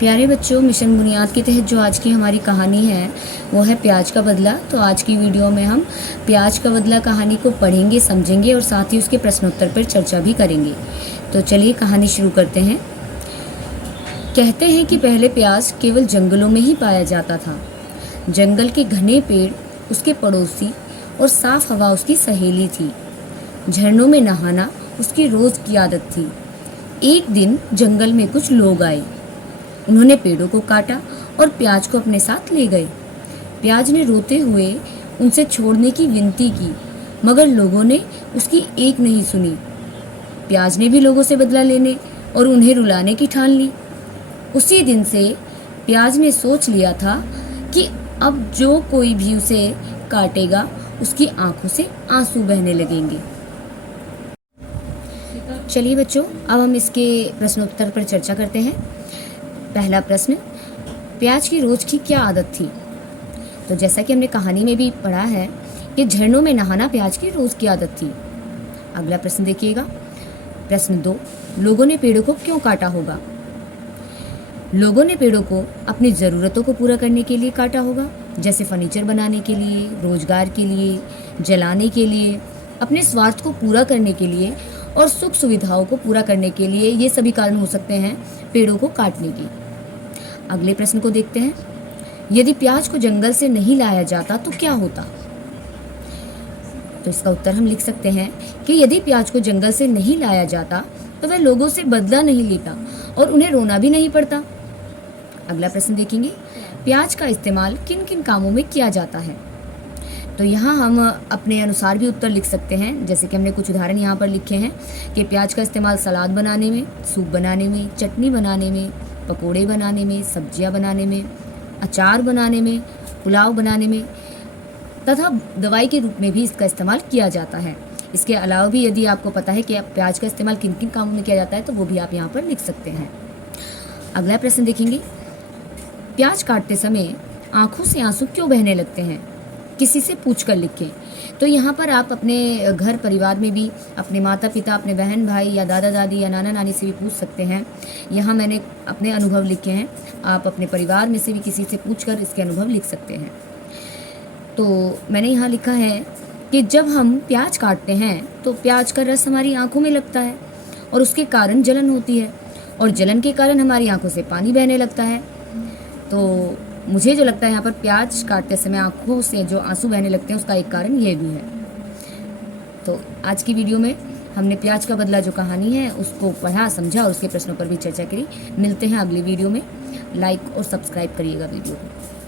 प्यारे बच्चों, मिशन बुनियाद के तहत जो आज की हमारी कहानी है वो है प्याज का बदला। तो आज की वीडियो में हम प्याज का बदला कहानी को पढ़ेंगे, समझेंगे और साथ ही उसके प्रश्नोत्तर पर चर्चा भी करेंगे। तो चलिए कहानी शुरू करते हैं। कहते हैं कि पहले प्याज केवल जंगलों में ही पाया जाता था। जंगल के घने पेड़ उसके पड़ोसी और साफ हवा उसकी सहेली थी। झरनों में नहाना उसकी रोज की आदत थी। एक दिन जंगल में कुछ लोग आए। उन्होंने पेड़ों को काटा और प्याज को अपने साथ ले गए। प्याज ने रोते हुए उनसे छोड़ने की विनती की, मगर लोगों ने उसकी एक नहीं सुनी। प्याज ने भी लोगों से बदला लेने और उन्हें रुलाने की ठान ली। उसी दिन से प्याज ने सोच लिया था कि अब जो कोई भी उसे काटेगा उसकी आंखों से आंसू बहने लगेंगे। चलिए बच्चों, अब हम इसके प्रश्नोत्तर पर चर्चा करते हैं। पहला प्रश्न, प्याज की रोज की क्या आदत थी? तो जैसा कि हमने कहानी में भी पढ़ा है कि झरनों में नहाना प्याज की रोज की आदत थी। अगला प्रश्न देखिएगा। प्रश्न 2, लोगों ने पेड़ों को क्यों काटा होगा? लोगों ने पेड़ों को अपनी ज़रूरतों को पूरा करने के लिए काटा होगा, जैसे फर्नीचर बनाने के लिए, रोजगार के लिए, जलाने के लिए, अपने स्वार्थ को पूरा करने के लिए और सुख सुविधाओं को पूरा करने के लिए। ये सभी कारण हो सकते हैं पेड़ों को काटने की। अगले प्रश्न को देखते हैं। यदि प्याज को जंगल से नहीं लाया जाता तो क्या होता? तो इसका उत्तर हम लिख सकते हैं कि यदि प्याज को जंगल से नहीं लाया जाता तो वह लोगों से बदला नहीं लेता और उन्हें रोना भी नहीं पड़ता। अगला प्रश्न देखेंगे। प्याज का इस्तेमाल किन किन कामों में किया जाता है? तो यहाँ हम अपने अनुसार भी उत्तर लिख सकते हैं, जैसे कि हमने कुछ उदाहरण यहाँ पर लिखे हैं कि प्याज का इस्तेमाल सलाद बनाने में, सूप बनाने में, चटनी बनाने में, पकोड़े बनाने में, सब्जियाँ बनाने में, अचार बनाने में, पुलाव बनाने में तथा दवाई के रूप में भी इसका इस्तेमाल किया जाता है। इसके अलावा भी यदि आपको पता है कि प्याज का इस्तेमाल किन किन कामों में किया जाता है तो वो भी आप यहाँ पर लिख सकते हैं। अगला प्रश्न देखेंगे। प्याज काटते समय आंखों से आंसू क्यों बहने लगते हैं? किसी से पूछ कर लिखें। तो यहाँ पर आप अपने घर परिवार में भी अपने माता पिता, अपने बहन भाई या दादा दादी या नाना नानी से भी पूछ सकते हैं। यहाँ मैंने अपने अनुभव लिखे हैं, आप अपने परिवार में से भी किसी से पूछकर इसके अनुभव लिख सकते हैं। तो मैंने यहाँ लिखा है कि जब हम प्याज काटते हैं तो प्याज का रस हमारी आँखों में लगता है और उसके कारण जलन होती है और जलन के कारण हमारी आँखों से पानी बहने लगता है। तो मुझे जो लगता है यहाँ पर प्याज काटते समय आंखों से जो आंसू बहने लगते हैं उसका एक कारण ये भी है। तो आज की वीडियो में हमने प्याज का बदला जो कहानी है उसको पढ़ा, समझा और उसके प्रश्नों पर भी चर्चा करी। मिलते हैं अगली वीडियो में। लाइक और सब्सक्राइब करिएगा वीडियो को।